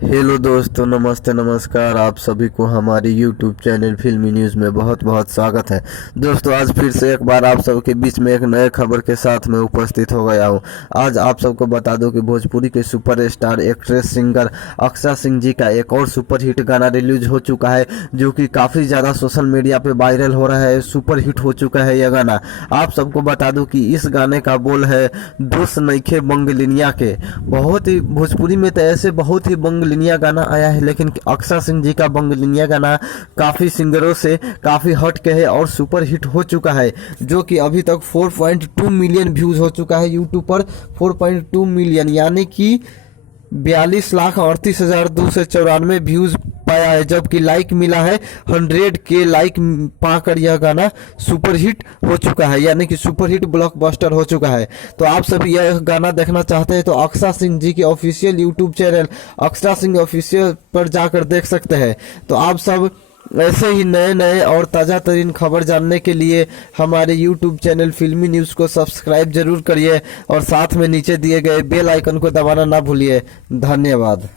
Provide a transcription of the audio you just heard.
Hello दोस्तों, नमस्ते नमस्कार। आप सभी को हमारी यूट्यूब चैनल फिल्मी न्यूज़ में बहुत बहुत स्वागत है। दोस्तों, आज फिर से एक बार आप सबके बीच में एक नए खबर के साथ मैं उपस्थित हो गया हूं। आज आप सबको बता दूं कि भोजपुरी के superstar actress singer Akshara Singh ji का एक और सुपरहिट गाना रिलीज हो चुका है, जो कि काफ़ी ज़्यादा सोशल मीडिया पे वायरल हो रहा है। सुपरहिट हो चुका है यह गाना। आप सबको बता दूं कि इस गाने का बोल है दोस्त नइखे बंगलिनिया के। बहुत ही भोजपुरी में तो ऐसे बहुत ही बंगलिनिया गाना आया है, लेकिन अक्षरा सिंह जी का बंगलिनिया गाना काफ़ी सिंगरों से काफ़ी हट के है और सुपर हिट हो चुका है, जो कि अभी तक 4.2 मिलियन व्यूज़ हो चुका है यूट्यूब पर। 4.2 मिलियन यानी कि 42,38,294 व्यूज पाया है, जबकि लाइक मिला है 100 के लाइक पाकर यह गाना सुपरहिट हो चुका है, यानी कि सुपरहिट ब्लॉकबस्टर हो चुका है। तो आप सभी यह गाना देखना चाहते हैं तो अक्षरा सिंह जी की official YouTube channel Akshara Singh official पर जाकर देख सकते हैं। तो आप सब ऐसे ही नए नए और ताज़ा तरीन खबर जानने के लिए हमारे YouTube चैनल फिल्मी न्यूज़ को सब्सक्राइब जरूर करिए और साथ में नीचे दिए गए बेल आइकन को दबाना ना भूलिए। धन्यवाद।